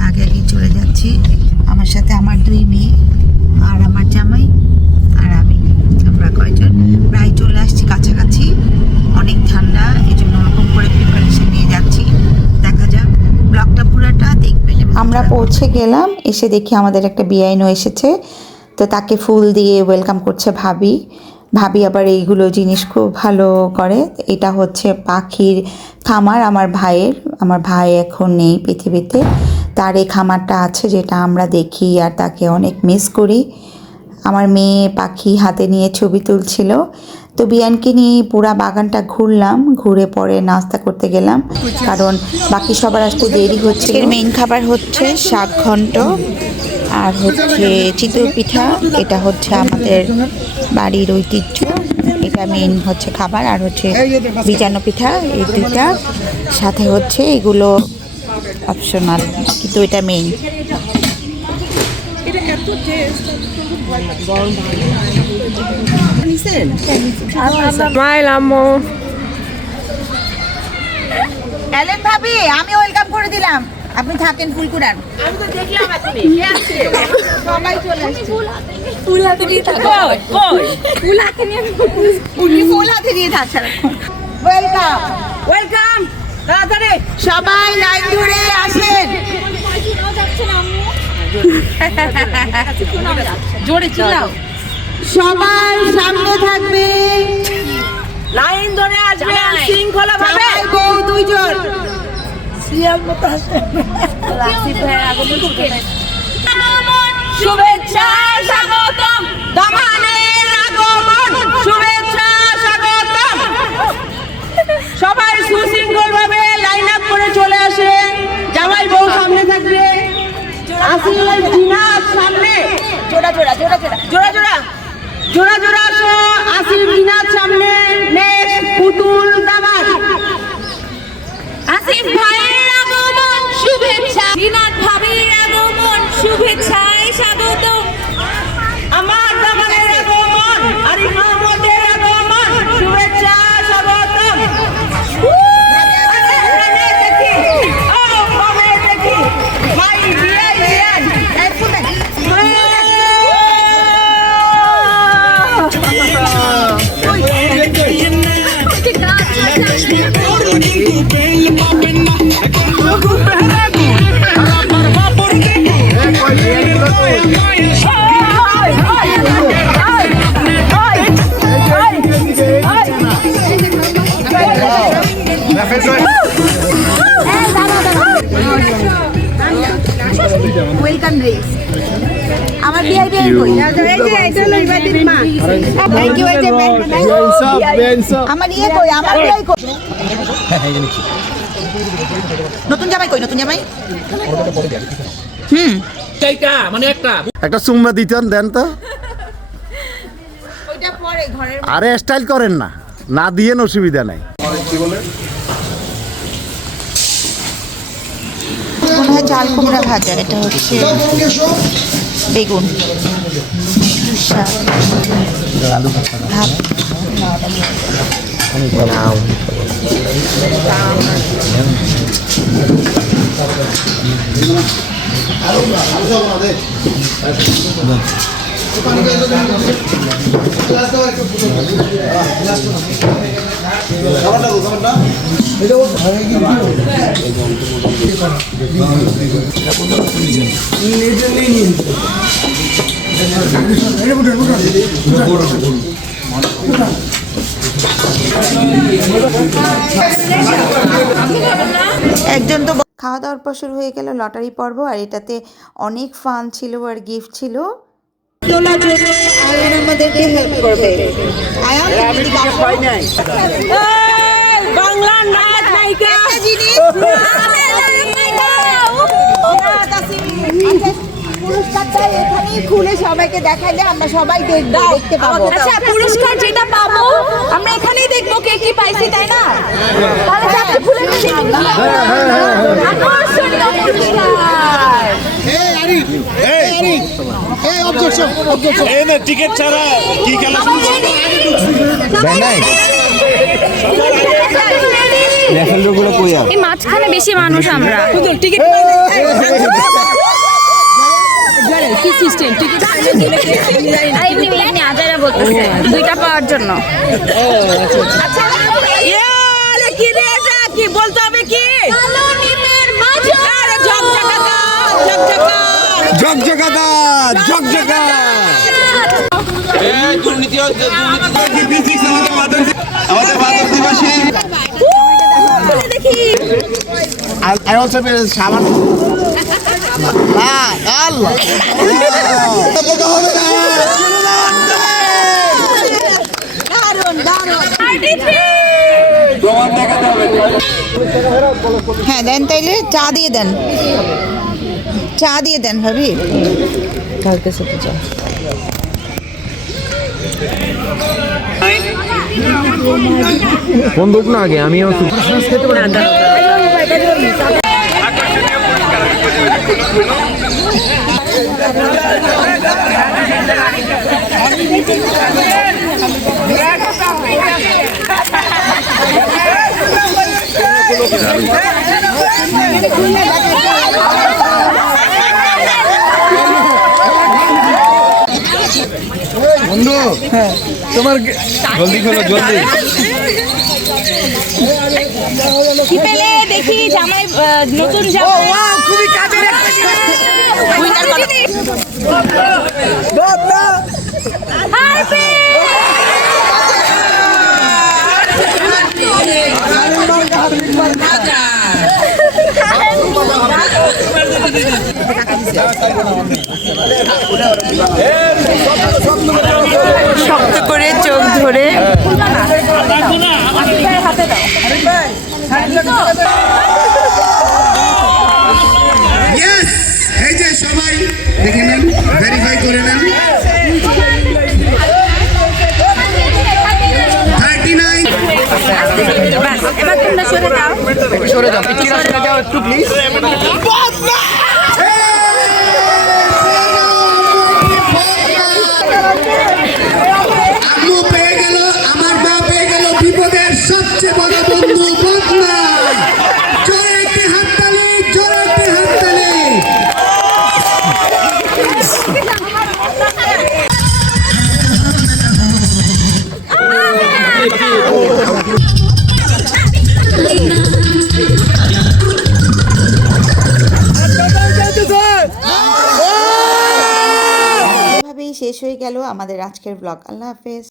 আমরা আগে আগে চলে যাচ্ছি। আমার সাথে আমার 2 মেয়ে আর আমার জামাই আর আমি, আমরা কয়জন প্রায় চলে আসছি কাছাকাছি। অনেক ঠান্ডা, এই জন্য ওরকম করে প্রিপারেশন নিয়ে যাচ্ছি। দেখা যাক, ব্লগটা পুরাটা দেখবেন। আমরা পৌঁছে গেলাম, এসে দেখি আমাদের একটা বিআইনও এসেছে। তো তাকে ফুল দিয়ে ওয়েলকাম করছে ভাবি। ভাবি আবার এইগুলো জিনিস খুব ভালো করে। এটা হচ্ছে পাখির খামার আমার ভাইয়ের। আমার ভাই এখন নেই পৃথিবীতে, তার এই খামারটা আছে যেটা আমরা দেখি আর তাকে অনেক মিস করি। আমার মেয়ে পাখি হাতে নিয়ে ছবি তুলছিল। তো বিয়ানকে নিয়ে পুরা বাগানটা ঘুরলাম, ঘুরে পরে নাস্তা করতে গেলাম, কারণ বাকি সবার আসতে দেরি হচ্ছে। মেইন খাবার হচ্ছে শাক ঘন্ট আর হচ্ছে চিতই পিঠা। এটা হচ্ছে আমাদের বাড়ির ঐতিহ্য, এটা মেইন হচ্ছে খাবার। আর হচ্ছে বিজানো পিঠা, এই দুইটা সাথে হচ্ছে এগুলো অপশনাল, কিন্তু এটা মেইন। এলেন ভাবি, আমি ওয়েলকাম করে দিলাম, আপনি থাকেন ফুল কুড়ান। আমি তো দেখলাম আপনি সবাই চলে আসছে। ফুল হাতে নিয়ে থাকো, কই ফুল হাতে নিয়ে, উনি ফুল হাতে নিয়ে থাকছেন। ওয়েলকাম ওয়েলকাম, তাড়াতাড়ি সবাই লাইন ধরে আসেন। জোরে চিল্লাও, সবাই সামনে থাকবে, লাইন ধরে আসবে শৃঙ্খলা ভাবে। বউ 2 জন সিরিয়াল মতো আসবে। শুভেচ্ছা স্বাগতম, দামানের আগমন, শুভেচ্ছা স্বাগতম। সবাই সুশৃঙ্খল ভাবে লাইন আপ করে চলে আসে। জামাই বউ সামনে থাকবে, আসিফ জিনাত সামনে, জোড়া জোড়া জোড়া জোড়া জোড়া জোড়া জোড়া জোড়া আসো। আসিফ জিনাত সামনে, নেক্সট পুতুল দামাত। আসিফ ভাইয়ের আগমন, শুভেচ্ছা। জিনাত ভাবির আগমন, শুভেচ্ছায় স্বাগত। আমার দামানের আগমন, আরিফ মাহমুদের আগমন, শুভেচ্ছা স্বাগত। ওয়েলকাম ড্রিঙ্কস আমার ভিআইপি কই, এই যে এটা হলো ইবাদির মা। Thank you. এই যে আমার ইয়ে কই, আমার ভিআই কই, নতুন জামাই কই, নতুন জামাই। এইটা মানে একটা চুমরা দিতেন, দেন তো। ওইটা পরে ঘরের। আরে স্টাইল করেন না, না দিয়েন অসুবিধা নাই। মনে হয় চাল কুমড়া ভাজা, এটা হচ্ছে বেগুন শাক, ভাত। একজন তো খাওয়া দাওয়ার পর শুরু হয়ে গেল লটারি পর্ব, আর এটাতে অনেক ফান ছিল আর গিফট ছিল। আয়ান আমাদেরকে হেল্প করবে। আয়ান বাংলা নাচ নায়িকা জিনিস পুরস্কারটা এখানেই খুলে সবাইকে দেখাইলে আমরা সবাই দেখতে পাবো। আচ্ছা, পুরস্কার যেটা পাবো আমরা এখানেই দেখবো কে কি পাইছি, তাই না? তাহলে চাপটা খুলে নিই। আকর্ষণীয় পুরস্কার। টিকিট ছাড়া কি খেলা শুনছো? এই মাঝখানে বেশি মানুষ, আমরা টিকিট কি সিস্টেম টিকিট আজারা বলতেছে 2টা পাওয়ার জন্য। আচ্ছা কি রে এটা কি বলতে হবে কি আরে ঝকঝকাতা ঝকঝকাতা ঝকঝকা এই দুর্নীতি হচ্ছে দুর্নীতি আমাদের বাদর দিবসে দেখি I also feel সাবান আল্লাহ হ্যাঁ দেন তাইলে চা দিয়ে দেন, চা দিয়ে দেন ভাবি। বন্দুক না আগে আমিও বন্ধু তোমার জলদি খোলো জলদি কি পেলে দেখি জামাই নতুন জামাই খুবই কাজের একটা শক্ত করে চোখ ধরে হাতে দাও ইয়েস এই যে সবাই দেখে নেন ভেরিফাই করে নেন 39 বাস এবার তোমরা সরে যাও একটু প্লিজ আম্মু পেয়ে গেল, আমার মা পেয়ে গেল বিপদের সবচেয়ে বড় বন্ধু বদনা। জোরে একটি হাততালি, জোরে একটি হাততালি। এভাবেই শেষ হয়ে গেল আমাদের আজকের ব্লগ। আল্লাহ হাফেজ।